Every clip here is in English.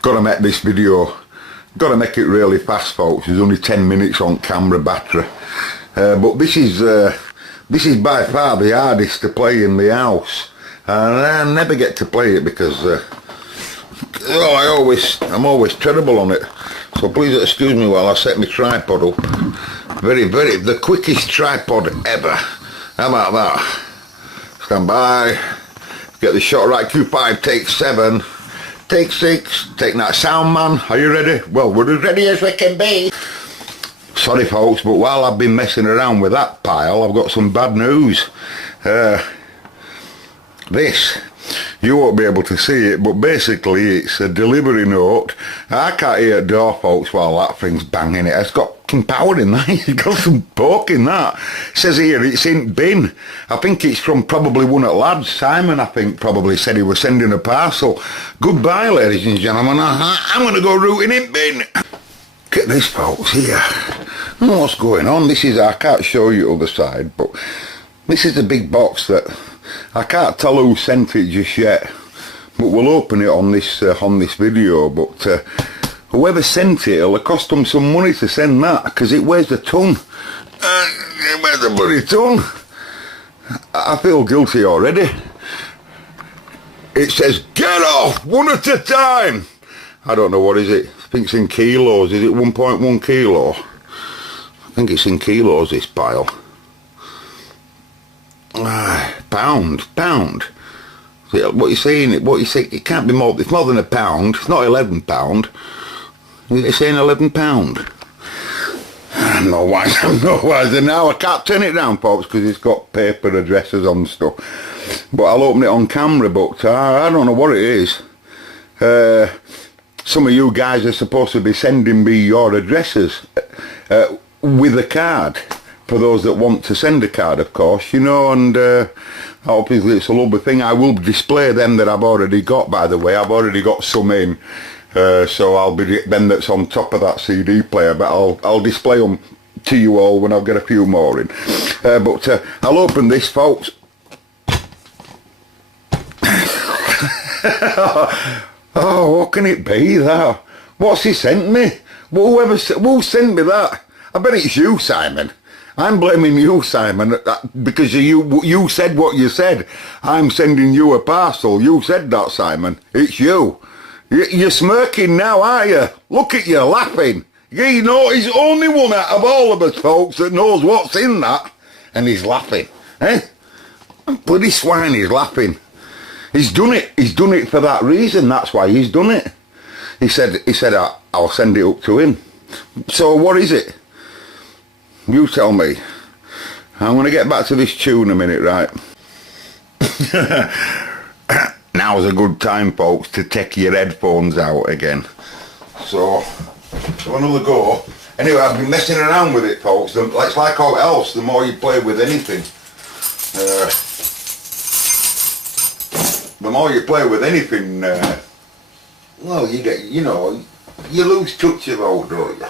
Gotta make this video, gotta make it really fast, folks. There's only 10 minutes on camera battery. But this is by far the hardest to play in the house. And I never get to play it because I'm always terrible on it. So please excuse me while I set my tripod up. The quickest tripod ever. How about that? Stand by. Get the shot right. Q5, take 7. Take 6. Take that sound, man. Are you ready? Well, we're as ready as we can be. Sorry, folks, but while I've been messing around with that pile, I've got some bad news. This, you won't be able to see it, but basically it's a delivery note. I can't hear a door, folks, while that thing's banging it. It's got some power in that. It's got some poke in that. It says here it's in bin. I think it's from probably one of the lads. Simon, I think, probably said he was sending a parcel. Goodbye, ladies and gentlemen. I'm going to go rooting in bin. Look at this, folks, here. I don't know what's going on. This is, I can't show you the other side, but this is a big box that I can't tell who sent it just yet, but we'll open it on this video. But whoever sent it, it'll cost them some money to send that, because it weighs a ton. It weighs a bloody ton. I feel guilty already. It says, get off, one at a time. I don't know, what is it? I think it's in kilos. Is it 1.1 kilo? I think it's in kilos, this pile. Pound. What you saying? It can't be more. It's more than a pound. It's not 11 pound. It's saying 11 pound. I'm no wiser now. I can't turn it down, folks, because it's got paper addresses on stuff. But I'll open it on camera. But I don't know what it is. Some of you guys are supposed to be sending me your addresses with a card. For those that want to send a card, of course, you know, and obviously it's a lovely thing. I will display them that I've already got, by the way. I've already got some in, so I'll be them that's on top of that CD player, but I'll display them to you all when I've got a few more in. But I'll open this, folks. Oh, what can it be, that? What's he sent me? Who sent me that? I bet it's you, Simon. I'm blaming you, Simon, because you said what you said. I'm sending you a parcel. You said that, Simon. It's you. You're smirking now, aren't you? Look at you, laughing. You know, he's the only one out of all of us, folks, that knows what's in that. And he's laughing. Eh? Bloody swine, he's laughing. He's done it. He's done it for that reason. That's why he's done it. He said I'll send it up to him. So what is it? You tell me. I'm going to get back to this tune a minute, right? Now's a good time, folks, to take your headphones out again. So another go. Anyway, I've been messing around with it, folks. It's like all else, the more you play with anything. The more you play with anything, well, you lose touch of old, don't you?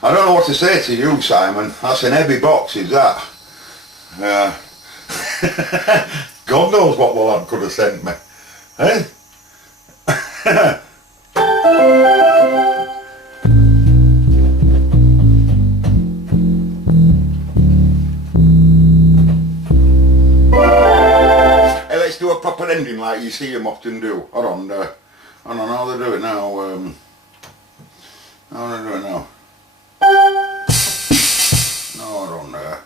I don't know what to say to you, Simon. That's an heavy box, is that? God knows what the lad could have sent me. Eh? Hey, let's do a proper ending like you see them often do. Hold on, how they do it now? How do they do it now? No, I don't know.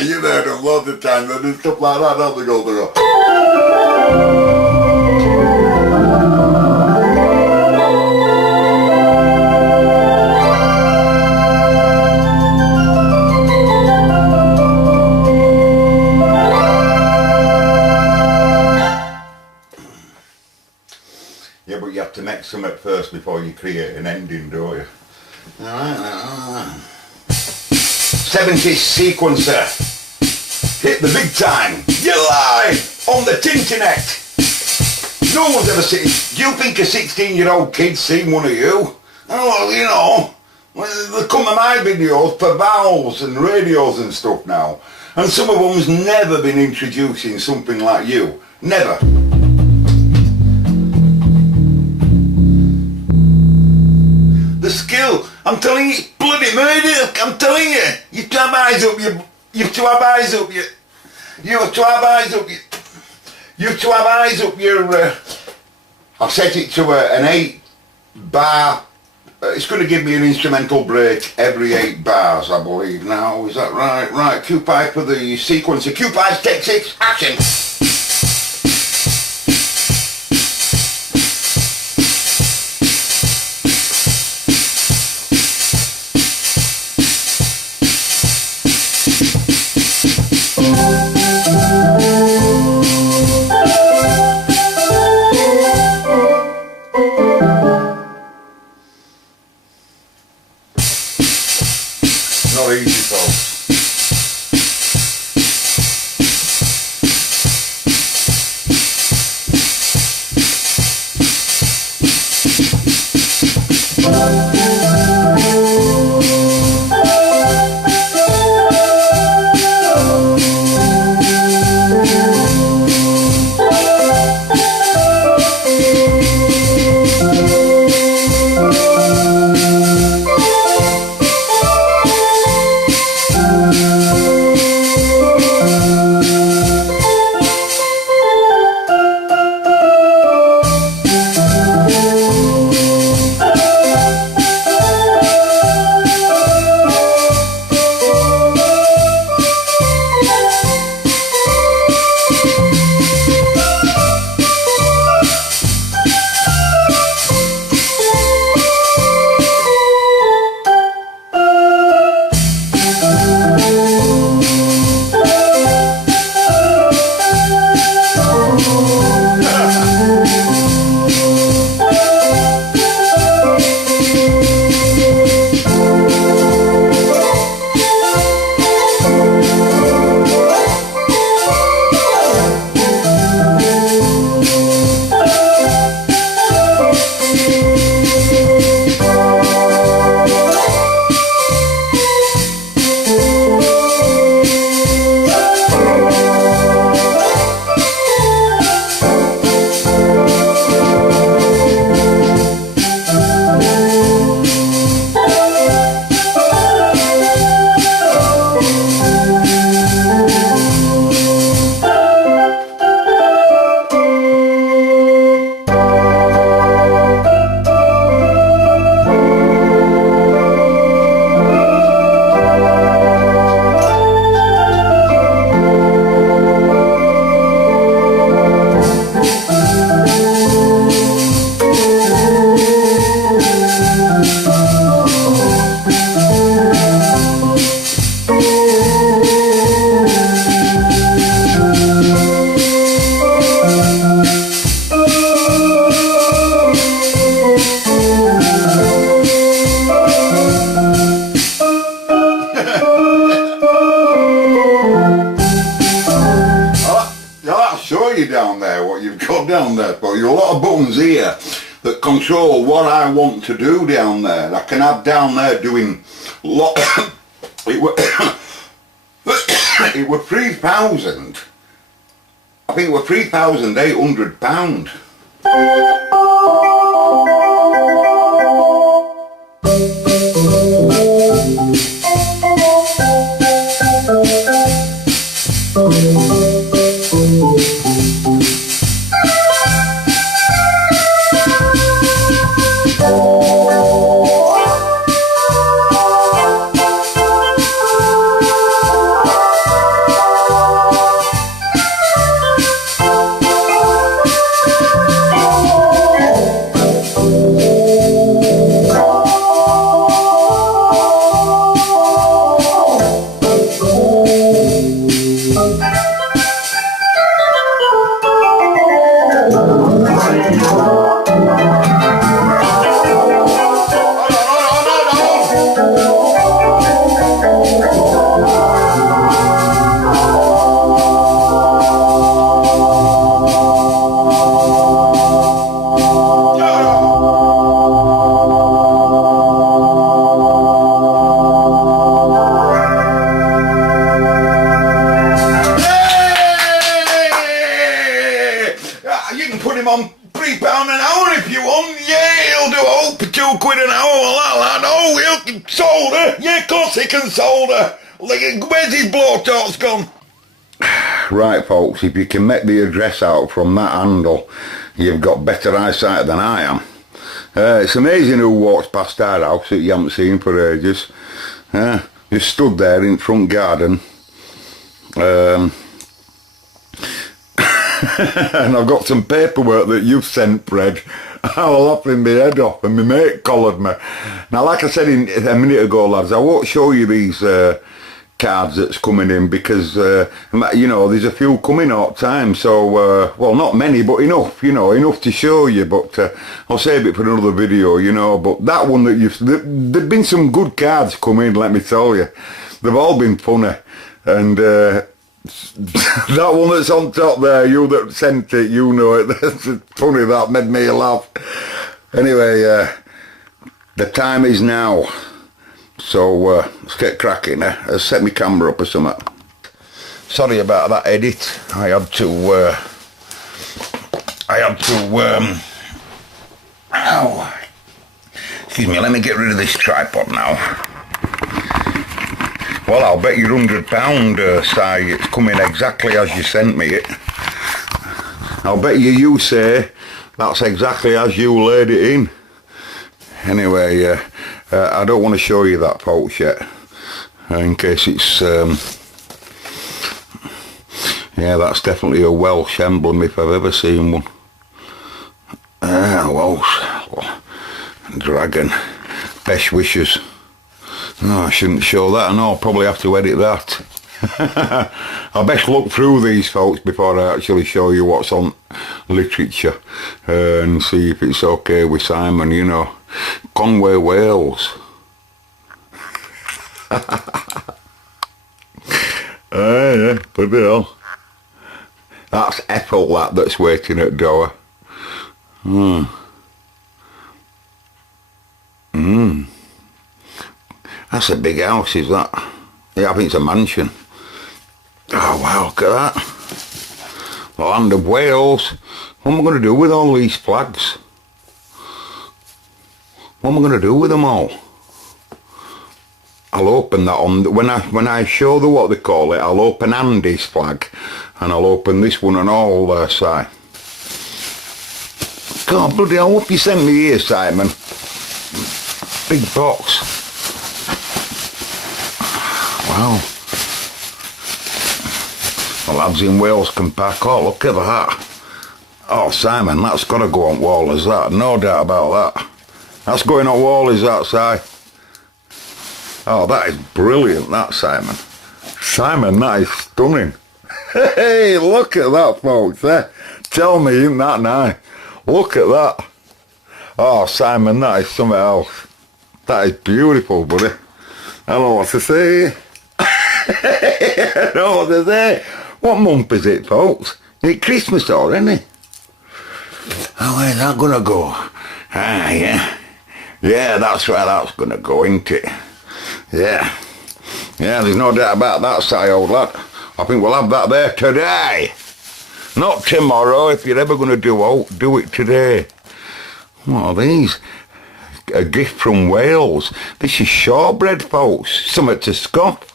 You've heard them loads of times, they do stuff like that, don't they, go. Yeah, but you have to make something first before you create an ending, don't you? Alright. 70s sequencer. Hit the big time. You're live. internet. No one's ever seen. Do you think a 16-year-old kid's seen one of you? Oh, well, you know, they come to my videos for vowels and radios and stuff now. And some of them's never been introducing something like you. Never. The skill, I'm telling you, bloody murder, I'm telling you. You have to have eyes up your... You have to have eyes up your... You have to have eyes up your... You have to have eyes up your... I've set it to an 8-bar... it's going to give me an instrumental break every 8 bars, I believe now. Is that right? Right, Q5 for the sequencer. Q5, take 6, action! Not easy, folks. Down there, what you've got down there, but you've a lot of buttons here that control what I want to do down there. I can have down there doing lot. it were it were 3,000. I think it were £3,800. put him on £3 an hour if you want. Yeah, he'll do all for £2 an hour. Well, that lad. Oh, he'll solder. Yeah, of course he can solder. Where's his blowtorch gone? Right, folks, if you can make the address out from that handle, you've got better eyesight than I am. It's amazing who walks past our house that you haven't seen for ages. Just stood there in front garden. And I've got some paperwork that you've sent, Fred. I was laughing my head off and my mate collared me. Now, like I said a minute ago, lads, I won't show you these cards that's coming in because, you know, there's a few coming all the time. So, well, not many, but enough, you know, enough to show you. But I'll save it for another video, you know. But that one that there've been some good cards come in, let me tell you. They've all been funny. And that one that's on top there, you that sent it, you know it. That's funny, that made me laugh. Anyway, the time is now. So let's get cracking. Let's set my camera up or something. Sorry about that edit. I had to ow. Excuse me, let me get rid of this tripod now. Well, I'll bet you £100, Si, it's coming exactly as you sent me it. I'll bet you say that's exactly as you laid it in. Anyway, I don't want to show you that, folks, yet. In case it's... yeah, that's definitely a Welsh emblem if I've ever seen one. Welsh. Dragon. Best wishes. No, I shouldn't show that. No, I'll probably have to edit that. I best look through these, folks, before I actually show you what's on literature and see if it's okay with Simon, you know. Conway, Wales. Yeah, bloody hell. That's Ethel, that's waiting at door. That's a big house, is that? Yeah, I think it's a mansion. Oh wow, look at that. The land of Wales. What am I going to do with all these flags? What am I going to do with them all? I'll open that on, when I show the, what they call it, I'll open Andy's flag. And I'll open this one and all their side. God, bloody hell, what have you sent me here, Simon? Big box. Wow. The lads in Wales can pack. Oh, look at that. Oh, Simon, that's got to go on wall, is that? No doubt about that. That's going on wall, is that, Si? Oh, that is brilliant, that, Simon. Simon, that is stunning. Hey, look at that, folks. Tell me, isn't that nice? Look at that. Oh, Simon, that is something else. That is beautiful, buddy. I don't know what to say. I don't know what to say. What month is it, folks? Is it Christmas already? Oh, where's that gonna go? Ah, yeah. Yeah, that's where that's gonna go, isn't it? Yeah. Yeah, there's no doubt about that, Si, old lad. I think we'll have that there today. Not tomorrow. If you're ever gonna do it today. What are these? A gift from Wales. This is shortbread, folks. Something to scoff.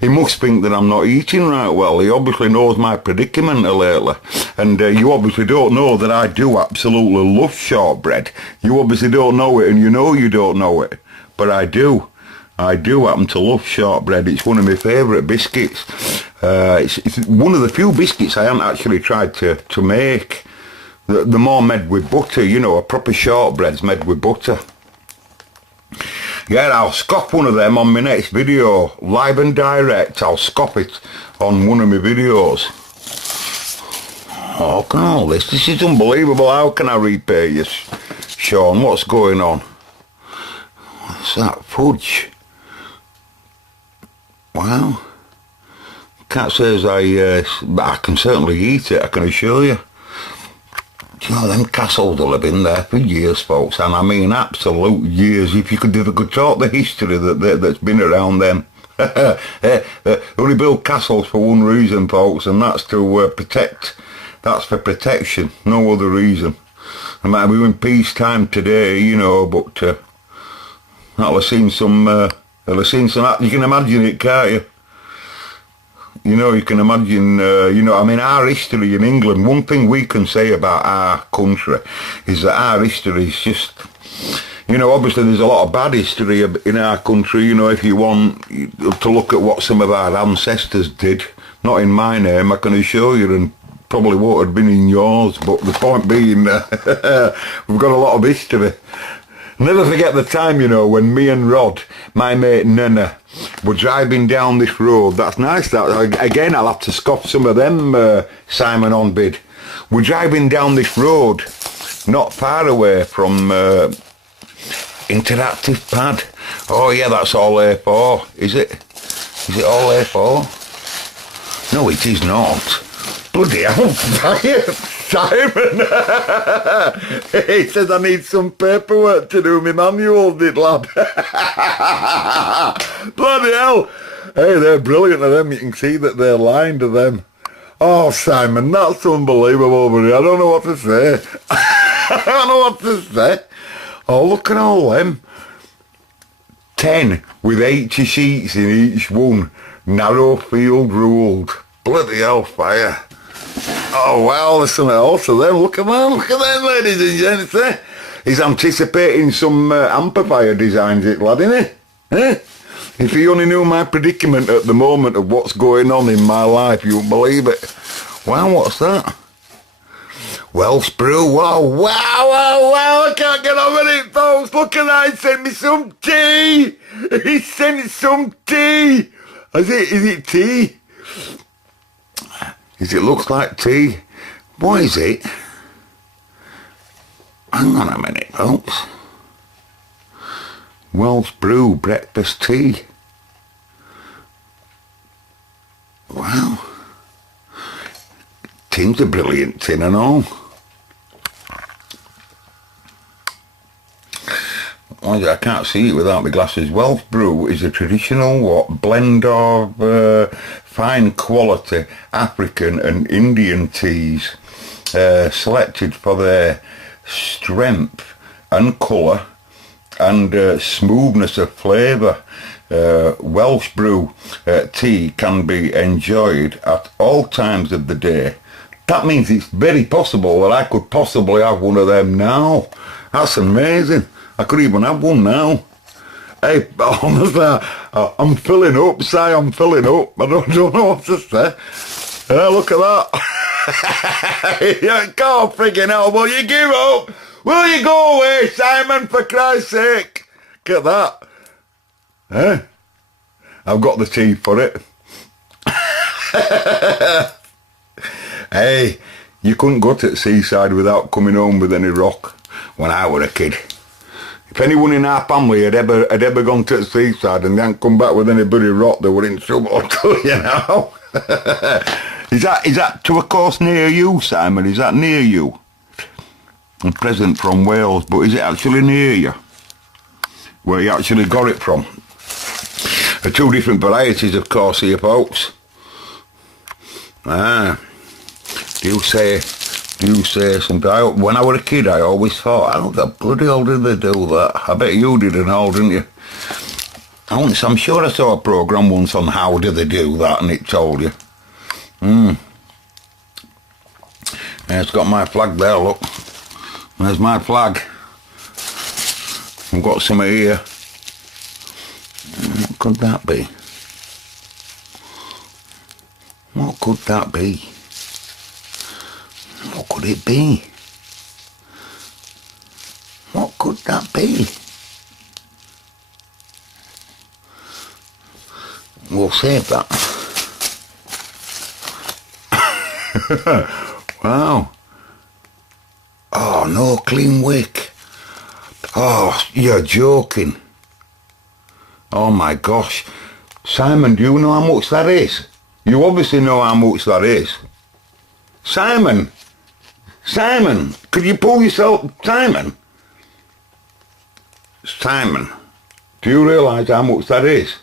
He must think that I'm not eating right well. He obviously knows my predicament lately. And you obviously don't know that I do absolutely love shortbread. You obviously don't know it, and you know you don't know it. But I do. I do happen to love shortbread. It's one of my favourite biscuits. It's one of the few biscuits I haven't actually tried to make. They're more made with butter, you know, a proper shortbread's made with butter. Yeah, I'll scop one of them on my next video. Live and direct, I'll scop it on one of my videos. Oh, look at all this. This is unbelievable. How can I repay you, Sean? What's going on? What's that? Fudge. Wow. Can't say as but I can certainly eat it, I can assure you. Do you know, them castles will have been there for years, folks, and I mean absolute years. If you could talk the history that's been around them. They only build castles for one reason, folks, and that's to protect That's for protection, no other reason. I might be in peacetime today, you know, but I'll have seen some, you can imagine it, can't you? You know, you can imagine, you know, I mean, our history in England, one thing we can say about our country is that our history is just, you know, obviously there's a lot of bad history in our country, you know, if you want to look at what some of our ancestors did, not in my name, I can assure you, and probably won't have been in yours, but the point being, we've got a lot of history. Never forget the time, you know, when me and Rod, my mate Nana, were driving down this road. That's nice. That again, I'll have to scoff some of them, Simon on bid. We're driving down this road, not far away from Interactive Pad. Oh yeah, that's all A4, is it? Is it all A4? No, it is not. Bloody hell, Simon! He says I need some paperwork to do my manual, did lad. Bloody hell! Hey, they're brilliant of them. You can see that they're lined of them. Oh, Simon, that's unbelievable, buddy. I don't know what to say. I don't know what to say. Oh, look at all them. 10 with 80 sheets in each one. Narrow field ruled. Bloody hellfire. Oh, well, there's something else to them. Look at them, ladies and gents. He's anticipating some amplifier designs, it lad, isn't he? Eh? If he only knew my predicament at the moment of what's going on in my life, you wouldn't believe it. Wow, what's that? Welsh brew, wow, I can't get over it, folks. Look at that, he sent me some tea. He sent some tea. Is it tea? It looks like tea. What is it? Hang on a minute, folks. Welsh brew breakfast tea. Wow. Tin's a brilliant tin and all. I can't see it without my glasses. Welsh brew is a traditional blend of fine quality African and Indian teas selected for their strength and colour and smoothness of flavour. Welsh brew tea can be enjoyed at all times of the day. That means it's very possible that I could possibly have one of them now. That's amazing. I could even have one now. Hey, honestly, I'm filling up, Si, I'm filling up. I don't know what to say. Look at that. You can't freaking hell, will you give up? Will you go away, Simon, for Christ's sake? Get that. I've got the tea for it. Hey, you couldn't go to the seaside without coming home with any rock when I was a kid. If anyone in our family had ever gone to the seaside and they hadn't come back with any bloody rock, they were in trouble, I'll tell you now. Is that to a course near you, Simon? Is that near you? I'm present from Wales, but is it actually near you? Where you actually got it from? There are two different varieties, of course, here, folks. Do say something. When I was a kid, I always thought, how the bloody hell did they do that? I bet you did and all, didn't you? I'm sure I saw a programme once on how do they do that, and it told you. Yeah, it's got my flag there, look. There's my flag. I've got some here. What could that be? What could that be? What could it be? What could that be? We'll save that. Wow. Oh, no clean wick. Oh, you're joking. Oh my gosh. Simon, do you know how much that is? You obviously know how much that is. Simon, could you pull yourself... Simon, do you realise how much that is?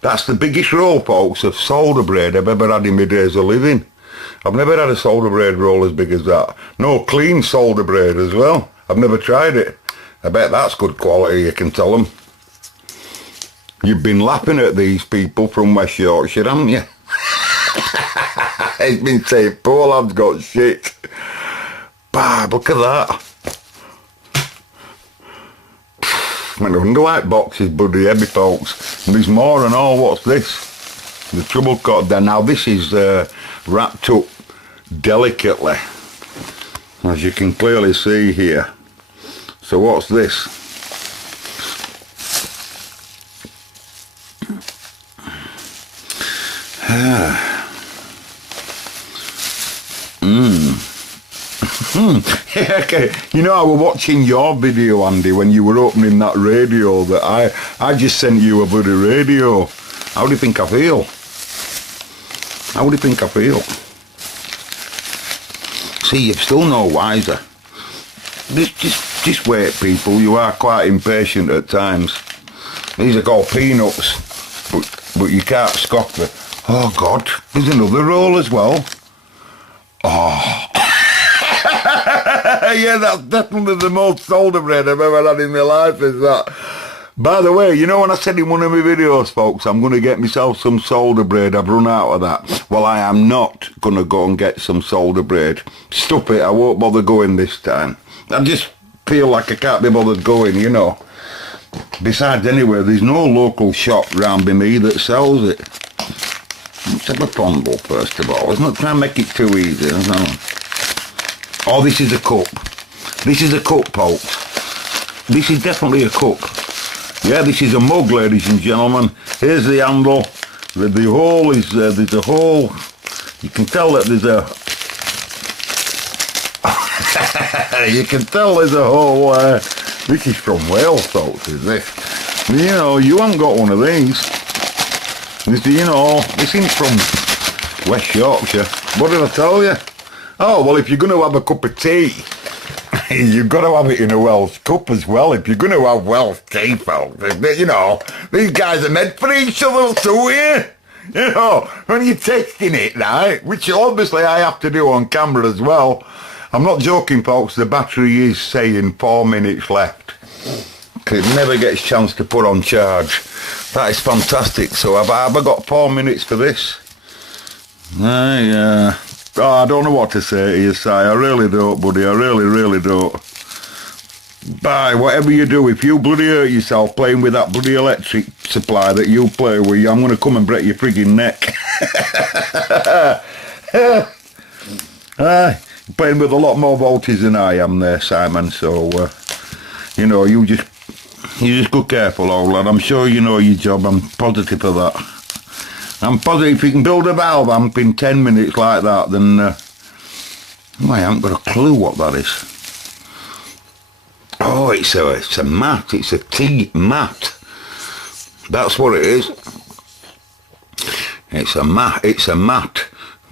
That's the biggest roll, folks, of solder braid I've ever had in my days of living. I've never had a solder braid roll as big as that. No, clean solder braid as well. I've never tried it. I bet that's good quality, you can tell them. You've been laughing at these people from West Yorkshire, haven't you? It's been saying, poor lad's got shit. Bah, look at that. I wonder like boxes, buddy, heavy folks. And there's more and all. What's this? The trouble cord there. Now this is wrapped up delicately, as you can clearly see here. So what's this? Okay, you know, I was watching your video, Andy, when you were opening that radio that I just sent you a bloody radio. How do you think I feel? How do you think I feel? See, you're still no wiser. Just wait, people. You are quite impatient at times. These are called peanuts, but you can't scoff it. Oh God, there's another roll as well. Oh. Yeah, that's definitely the most solder braid I've ever had in my life, is that. By the way, you know when I said in one of my videos, folks, I'm going to get myself some solder braid, I've run out of that. Well, I am not going to go and get some solder braid. Stop it, I won't bother going this time. I just feel like I can't be bothered going, you know. Besides, anyway, there's no local shop round by me that sells it. Let's have a fondle, first of all. Let's not try and make it too easy, no. Oh, this is a cup. This is a cup, folks. This is definitely a cup. Yeah, this is a mug, ladies and gentlemen. Here's the handle. The hole is, there's a hole. You can tell that there's a... you can tell there's a hole. This is from Wales, folks, is this. You know, you haven't got one of these. This, you know, this is from West Yorkshire. What did I tell you? Oh, well, if you're going to have a cup of tea, you've got to have it in a Welsh cup as well. If you're going to have Welsh tea, folks, you know, these guys are meant for each other too, yeah? You know, when you're tasting it, right, which obviously I have to do on camera as well. I'm not joking, folks, the battery is saying 4 minutes left. It never gets a chance to put on charge. That is fantastic. So have I got 4 minutes for this? Oh, I don't know what to say to you, Si. I really don't, buddy. I really, really don't. Bye. Whatever you do, if you bloody hurt yourself playing with that bloody electric supply that you play with, I'm going to come and break your frigging neck. Playing with a lot more voltage than I am there, Simon. So, you know, you just go careful, old lad. I'm sure you know your job. I'm positive of that. I'm positive if you can build a valve amp in 10 minutes like that, then I haven't got a clue what that is. Oh, it's a mat. It's a tea mat. That's what it is. It's a mat. It's a mat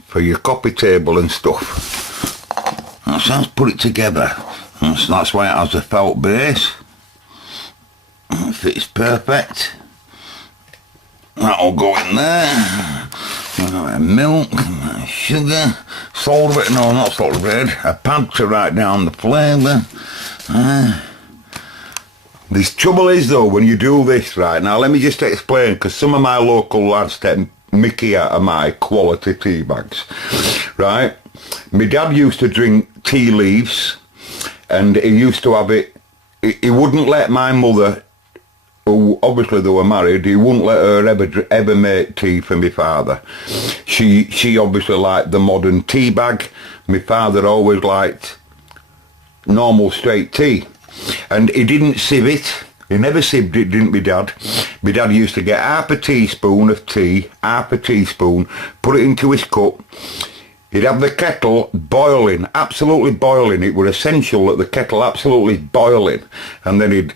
for your coffee table and stuff. That's how to put it together. That's why it has a felt base. It fits perfect. That'll go in there. Milk, sugar, solder braid. No, not solder braid. A pad to write down the flavour. The trouble is though, when you do this, right, now let me just explain, because some of my local lads take mickey out of my quality tea bags, right? My dad used to drink tea leaves, and he used to have it, he wouldn't let my mother, who obviously they were married, he wouldn't let her ever make tea for my father. She obviously liked the modern tea bag. My father always liked normal straight tea. And he didn't sieve it. He never sieved it, didn't my dad? My dad used to get half a teaspoon of tea, half a teaspoon, put it into his cup. He'd have the kettle boiling, absolutely boiling. It was essential that the kettle absolutely boiling. And then he'd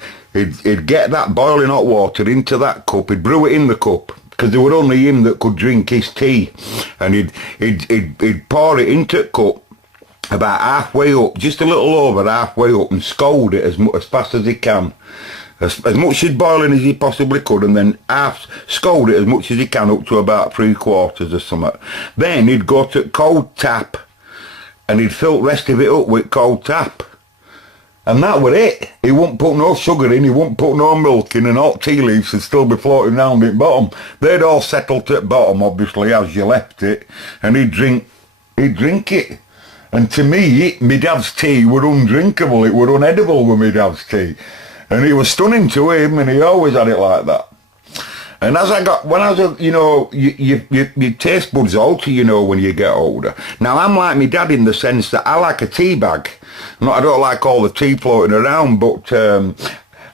get that boiling hot water into that cup. He'd brew it in the cup, because there were only him that could drink his tea. And he'd pour it into the cup about halfway up, just a little over halfway up, and scold it as fast as he can. as much as boiling as he possibly could, and then half scald it as much as he can up to about 3/4 or something. Then he'd go to cold tap, and he'd fill the rest of it up with cold tap. And that was it. He wouldn't put no sugar in, he wouldn't put no milk in, and hot tea leaves would still be floating round at bottom. They'd all settled at bottom, obviously, as you left it, and he'd drink it. And to me, my dad's tea were undrinkable, it were unedible with my dad's tea. And it was stunning to him, and he always had it like that. And as you know, your taste buds alter, you know, when you get older. Now, I'm like my dad in the sense that I like a tea bag. I don't like all the tea floating around, but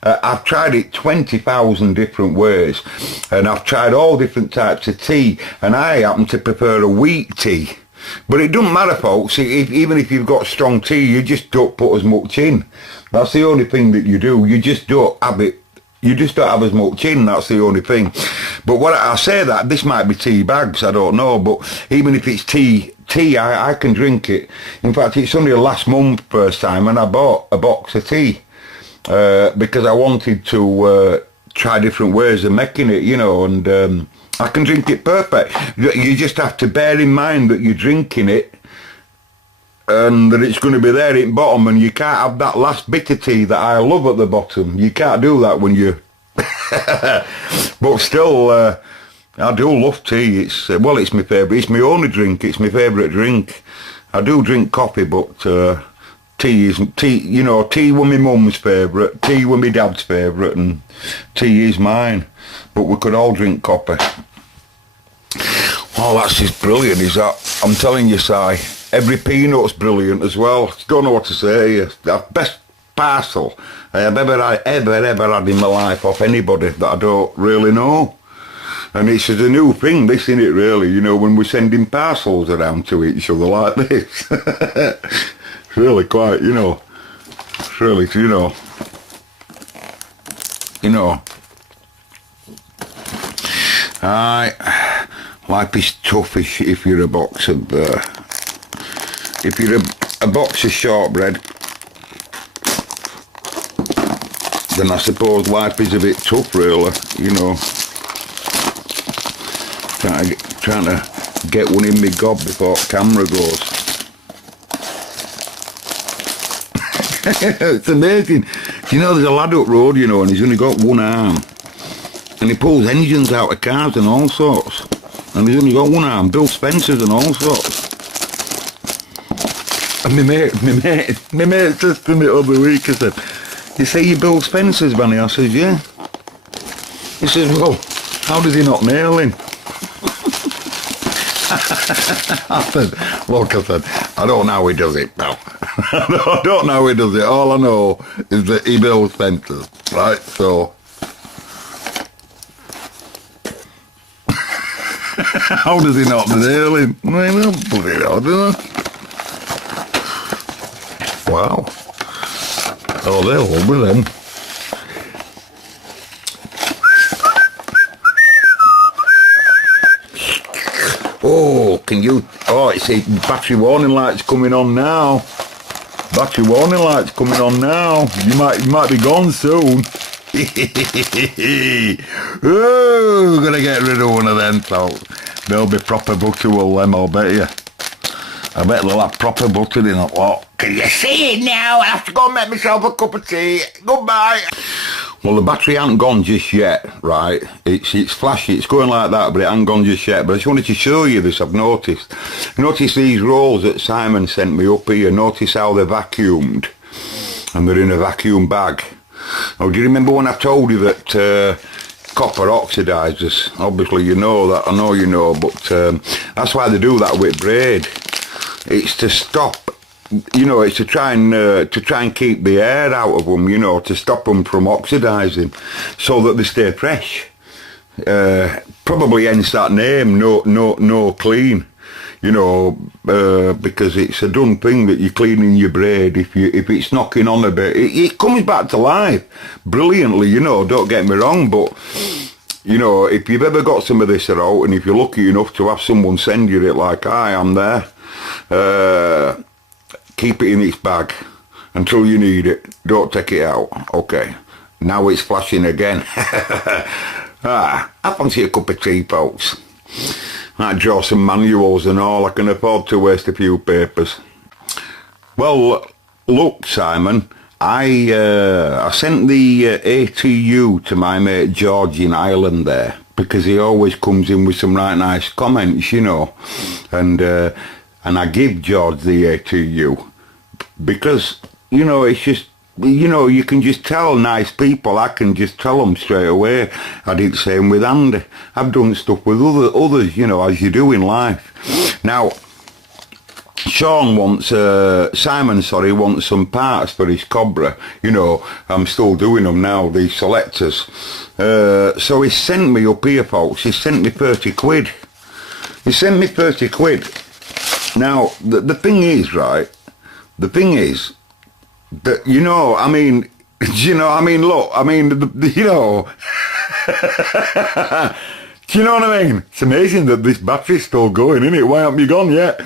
I've tried it 20,000 different ways. And I've tried all different types of tea, and I happen to prefer a wheat tea. But it doesn't matter, folks, even if you've got strong tea, you just don't put as much in. That's the only thing that you do. You just don't have it. You just don't have as much in, that's the only thing. But what I say that, this might be tea bags, I don't know, but even if it's tea, I can drink it. In fact, it's only last month first time, and I bought a box of tea because I wanted to try different ways of making it, you know, and I can drink it perfect. You just have to bear in mind that you're drinking it and that it's going to be there at the bottom, and you can't have that last bit of tea that I love at the bottom. You can't do that when you... But still, I do love tea. It's my favourite. It's my only drink. It's my favourite drink. I do drink coffee, but tea isn't. Tea, you know, tea was my mum's favourite, tea was my dad's favourite, and tea is mine. But we could all drink coffee. Oh, that's just brilliant, is that? I'm telling you, Si. Every peanut's brilliant as well. Don't know what to say. The best parcel I have ever had in my life off anybody that I don't really know. And it's a new thing, this, isn't it, really? You know, when we're sending parcels around to each other like this. It's really quite, you know. It's really, you know. You know. Life is tough if you're a box of... if you're a box of shortbread, then I suppose life is a bit tough, really, you know. Trying to get one in my gob before camera goes. It's amazing. You know, there's a lad up road, you know, and he's only got one arm. And he pulls engines out of cars and all sorts. And he's only got one arm, Bill Spencer's and all sorts. And my mate says to me the other week, I said, "You say you Bill Spencer's, Benny?" I says, "Yeah." He says, "Well, how does he not nail him?" I said, "Look," I said, "I don't know how he does it, pal." I don't know how he does it. All I know is that he Bill Spencer's, right? So, how does he not nail him? Well, bloody hell, don't I? Wow. Oh, they're lovely then. Oh, can you... Oh, it's a battery warning light's coming on now. Battery warning light's coming on now. You might be gone soon. Oh, we're gonna get rid of one of them, folks. They'll be proper butterwool, them, I'll bet you. I bet they'll have proper butter in it, what? Can you see it now? I have to go and make myself a cup of tea. Goodbye. Well, the battery hasn't gone just yet, right? It's flashy, it's going like that, but it hasn't gone just yet. But I just wanted to show you this, I've noticed. Notice these rolls that Simon sent me up here. Notice how they're vacuumed. And they're in a vacuum bag. Oh, do you remember when I told you that copper oxidizes? Obviously you know that, I know you know, but that's why they do that with braid. It's to stop, you know, it's to try and keep the air out of them, you know, to stop them from oxidizing, so that they stay fresh. Probably hence that name, no clean, you know, because it's a done thing that you're cleaning your braid. If it's knocking on a bit, it comes back to life brilliantly, you know. Don't get me wrong, but you know, if you've ever got some of this out, and if you're lucky enough to have someone send you it, like I am there. Keep it in its bag until you need it. Don't take it out. Okay. Now it's flashing again. I fancy a cup of tea, folks. I draw some manuals and all. I can afford to waste a few papers. Well, look, Simon, I sent the ATU to my mate George in Ireland there, because he always comes in with some right nice comments, you know, and I give George the ATU because, you know, it's just, you know, you can just tell nice people. I can just tell them straight away. I did the same with Andy. I've done stuff with others, you know, as you do in life. Now, Simon wants some parts for his Cobra. You know, I'm still doing them now, these selectors. So he sent me up here, folks. He sent me 30 quid. He sent me 30 quid. Now, the thing is, right, the thing is that, you know, I mean, you know, I mean, look, I mean, you know, do you know what I mean? It's amazing that this battery's still going, isn't it? Why haven't you gone yet?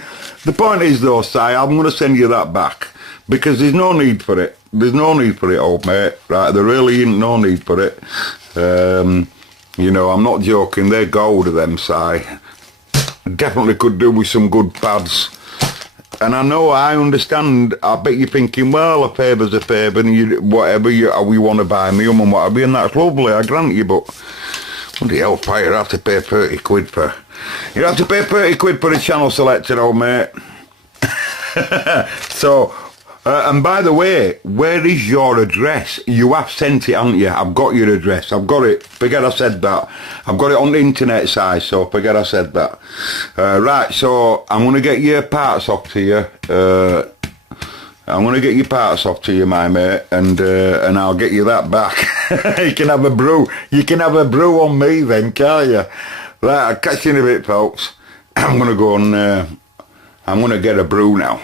The point is, though, Si, I'm going to send you that back, because there's no need for it. There's no need for it, old mate, right? There really ain't no need for it. You know, I'm not joking. They're gold, them, Si. Definitely could do with some good pads. And I know, I understand, I bet you're thinking, well, a favour's a favour, and you, whatever you want to buy me and whatever, and that's lovely, I grant you, but bloody hellfire, I have to pay 30 quid for... You have to pay 30 quid for a channel selector, old mate. So, and by the way, where is your address? You have sent it, haven't you? I've got your address. I've got it. Forget I said that. I've got it on the internet side, so forget I said that. Right, so I'm going to get your parts off to you. I'm going to get your parts off to you, my mate, and I'll get you that back. You can have a brew. You can have a brew on me then, can't you? Right, I'll catch you in a bit, folks. I'm going to go and I'm going to get a brew now.